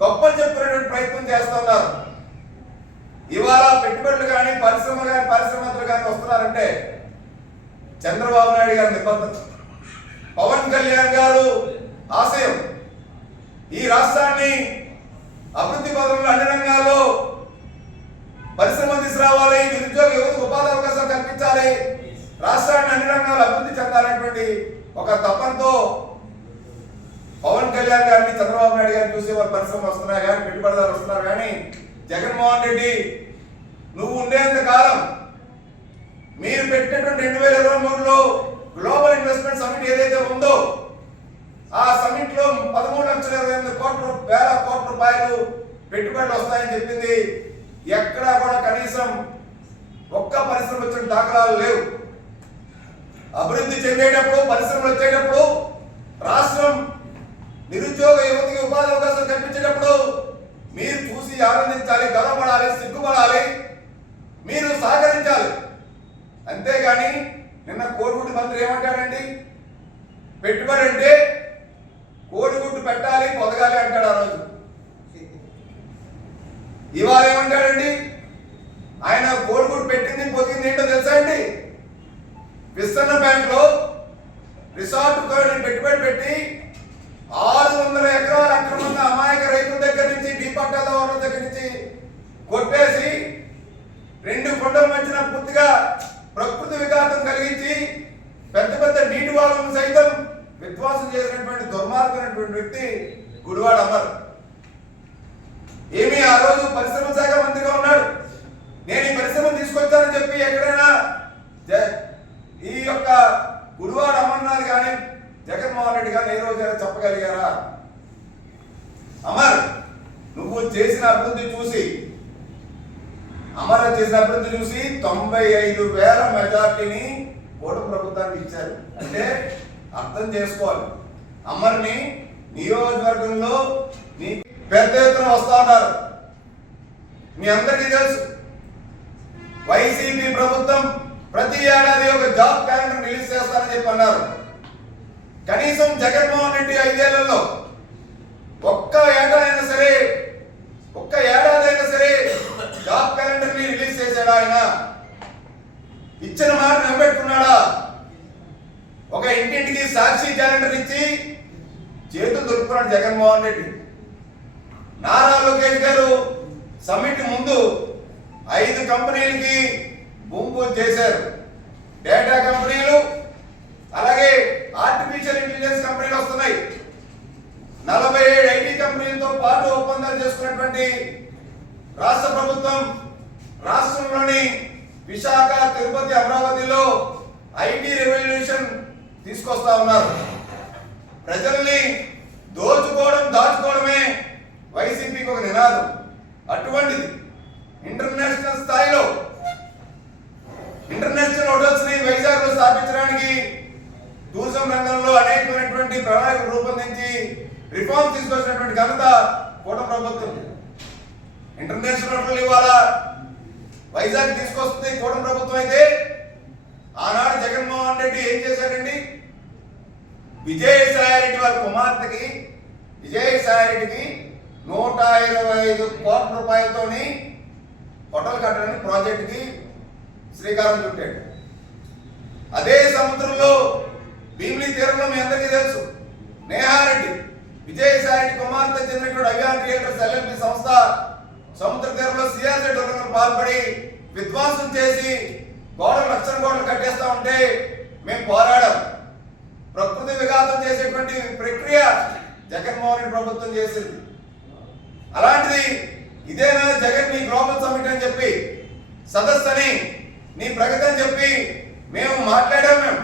గొప్పలు చెప్తున్నటువ ప్రయత్నం చేస్తున్నారు. ఇవాళ పెట్టుబడులు కానీ పరిశ్రమలు కానీ పరిశ్రమలు కానీ వస్తున్నారంటే చంద్రబాబు నాయుడు గారి నిబద్ధత పవన్ కళ్యాణ్ గారు ఆశయం ఈ రాష్ట్రాన్ని అభివృద్ధి పదంలో అన్ని రంగాల్లో పరిశ్రమ తీసుకురావాలి నిరుద్యోగ యువతకు ఉపాధి అవకాశాలు కల్పించాలి రాష్ట్రాన్ని అన్ని రంగాలు అభివృద్ధి చెందాలనేటువంటి ఒక తపంతో పవన్ కళ్యాణ్ గారిని చంద్రబాబు నాయుడు గారిని చూసి వారు పరిశ్రమ వస్తున్నాయి కానీ పెట్టుబడిదారులు వస్తున్నారు కానీ జగన్మోహన్ రెడ్డి నువ్వు ఉండేంత కాలం మీరు పెట్టినటువంటి రెండు వేల ఇరవై మూడులో గ్లోబల్ ఇన్వెస్ట్మెంట్ సమిట్ ఏదైతే ఉందో ఆ సమిట్లో పదమూడు లక్షల ఇరవై ఎనిమిది కోట్ల వేల కోట్ల రూపాయలు పెట్టుబడులు వస్తాయని చెప్పింది. ఎక్కడా కూడా కనీసం ఒక్క పరిశ్రమ వచ్చిన దాఖలాలు లేవు. అభివృద్ధి చెందేటప్పుడు పరిశ్రమలు వచ్చేటప్పుడు రాష్ట్రం ఉపాధి అవకాశం కల్పించేటప్పుడు మీరు చూసి ఆనందించాలి గర్వపడాలి సిగ్గుపడాలి. మీరు సహకరించాలి. అంతేగాని నిన్న కోడిగుడ్డు మంత్రి ఏమంటాడండి? పెట్టుబడి అంటే కోడిగుడ్డు పెట్టాలి పొదగాలి అంటాడు ఆ రోజు. ఇవాళ ఏమంటాడండి? ఆయన కోడిగుడ్డు పెట్టింది పొదిగింది ఏంటో తెలుసా అండి? విస్తరణ బ్యాంక్లో రిసార్ట్ పెట్టుబడి పెట్టి వందల ఎకరాలు అక్రమంగా అమాయక రైతుల దగ్గర నుంచి డీ వాళ్ళ దగ్గర నుంచి కొట్టేసి రెండు కొండల మధ్యన పూర్తిగా ప్రకృతి విఘాతం కలిగించి పెద్ద పెద్ద నీటి వాగులను సైతం విధ్వాసం చేసినటువంటి దుర్మార్గమైనటువంటి వ్యక్తి గుడివాడ అమర్. ఏమి ఆ రోజు పరిశ్రమ శాఖ మంత్రిగా ఉన్నాడు. నేను ఈ పరిశ్రమ తీసుకొచ్చానని చెప్పి ఎక్కడైనా జ- ఈ యొక్క గుడివాడ అమర్నాథ్ కానీ జగన్మోహన్ రెడ్డి కానీ ఏ రోజైనా అమర్ నువ్వు చేసిన అభివృద్ధి చూసి అమర చేసిన అభివృద్ధి చూసి తొంభై ఐదు వేల మెజార్టీని కోట ప్రభుత్వానికి ఇచ్చారు. అంటే అర్థం చేసుకోవాలి. అమర్ని నియోజకవర్గంలో నీ పెద్ద ఎత్తున వస్తా ఉన్నారు. మీ అందరికీ తెలుసు. వైసీపీ ప్రభుత్వం ప్రతి ఏడాది ఒక జాబ్ క్యాలెండర్ రిలీజ్ చేస్తారని చెప్పి అన్నారు కనీసం జగన్మోహన్ రెడ్డి ఐదేళ్ళలో ఒక్క ఏటైనా సరే ఒక్క ఏడాది అయినా సరే జాబ్ క్యాలెండర్ని రిలీజ్ చేశాడా ఆయన? ఇచ్చిన మాట నిలబెట్టుకున్నాడా? ఒక ఇంటింటికి సాక్షి క్యాలెండర్ ఇచ్చి చేతులు దొరుకుతున్నాడు జగన్మోహన్ రెడ్డి. నారా లోకేష్ గారు సమ్మిట్ ముందు ఐదు కంపెనీలకి భూమి పూజ చేశారు. డేటా కంపెనీలు అలాగే నలభై ఏడు ఐటీ కంపెనీలతో పాటు ఒప్పందాలు చేసుకున్నటువంటి రాష్ట్ర ప్రభుత్వం రాష్ట్రంలోని విశాఖ తిరుపతి అమరావతిలో ఐటీ రెవల్యూషన్ తీసుకొస్తా ఉన్నారు. ప్రజల్ని దోచుకోవడం దాచుకోవడమే వైసీపీకి ఒక నినాదం. అటువంటిది ఇంటర్నేషనల్ స్థాయిలో ఇంటర్నేషనల్ హోటల్స్ని వైజాగ్లో స్థాపించడానికి టూరిజం రంగంలో అనేకమైనటువంటి ప్రణాళికలు రూపొందించి రిఫార్మ్ తీసుకొచ్చినటువంటి ఘనత కూట ప్రభుత్వం. ఇంటర్నేషనల్ హోటల్ ఇవాళ వైజాగ్ తీసుకొస్తుంది కూటమి ప్రభుత్వం అయితే. ఆనాడు జగన్మోహన్ రెడ్డి ఏం చేశారండి విజయసాయి రెడ్డి వారి కుమార్తెకి విజయసాయి రెడ్డికి నూట ఇరవై ఐదు కోట్ల రూపాయలతోని హోటల్ కట్టడానికి ప్రాజెక్టుకి శ్రీకారం చుట్టాడు. అదే సముద్రంలో భీమిలి తీరంలో మీ అందరికీ తెలుసు నేహారెడ్డి. విజయసాయి కుమార్తె చెందినటువంటి అవియాన్ రియల్టర్స్ ఎల్ఎల్పి సంస్థ సముద్ర తీరంలో సిఆర్జెడ్ ఉల్లంఘన పాల్పడి విధ్వంసం చేసి గోడలు లక్షల గోడలు కట్టేస్తా ఉంటే మేము పోరాడాం. ప్రకృతి విఘాతం చేసేటువంటి ప్రక్రియ జగన్మోహన్ రెడ్డి ప్రభుత్వం చేసింది. అలాంటిది ఇదేనా జగన్ నీ గ్లోబల్ సమిట్ అని చెప్పి సదస్సు అని నీ ప్రగతి అని చెప్పి మేము మాట్లాడాం మేము.